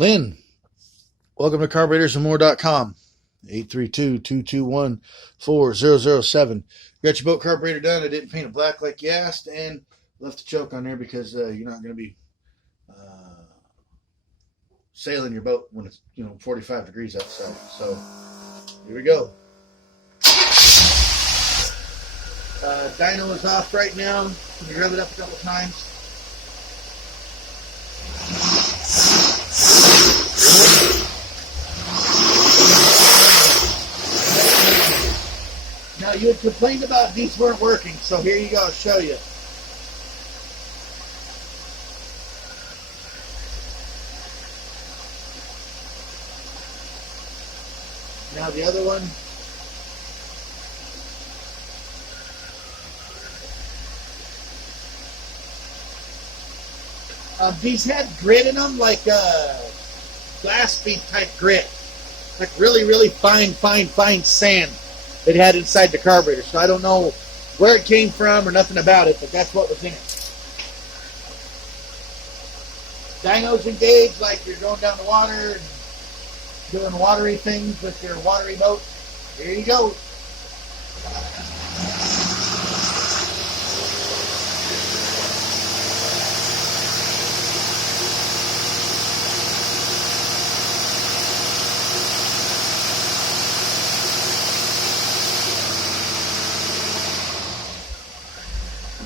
Lynn, welcome to carburetorsandmore.com. 832-221-4007. Got your boat carburetor done. I didn't paint it black like you asked, and left the choke on there because you're not going to be sailing your boat when it's 45 degrees outside. So here we go. Dyno is off right now. Can you rev it up a couple times? Now, you had complained about these weren't working, so here you go, I'll show you. Now the other one. These had grit in them, like glass bead type grit. Like really, really fine sand it had inside the carburetor. So I don't know where it came from or nothing about it, but that's what was in it. Dyno's engaged like you're going down the water and doing watery things with your watery boat. Here you go.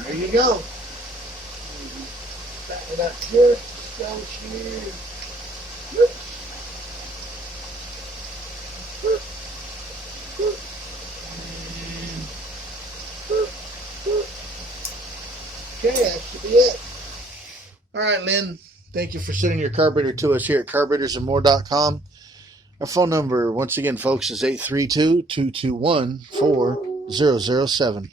There you go. Back it up here. Go here. Whoop. Whoop. Whoop. And whoop. Whoop. Okay, that should be it. All right, Lynn. Thank you for sending your carburetor to us here at carburetorsandmore.com. Our phone number, once again, folks, is 832-221-4007.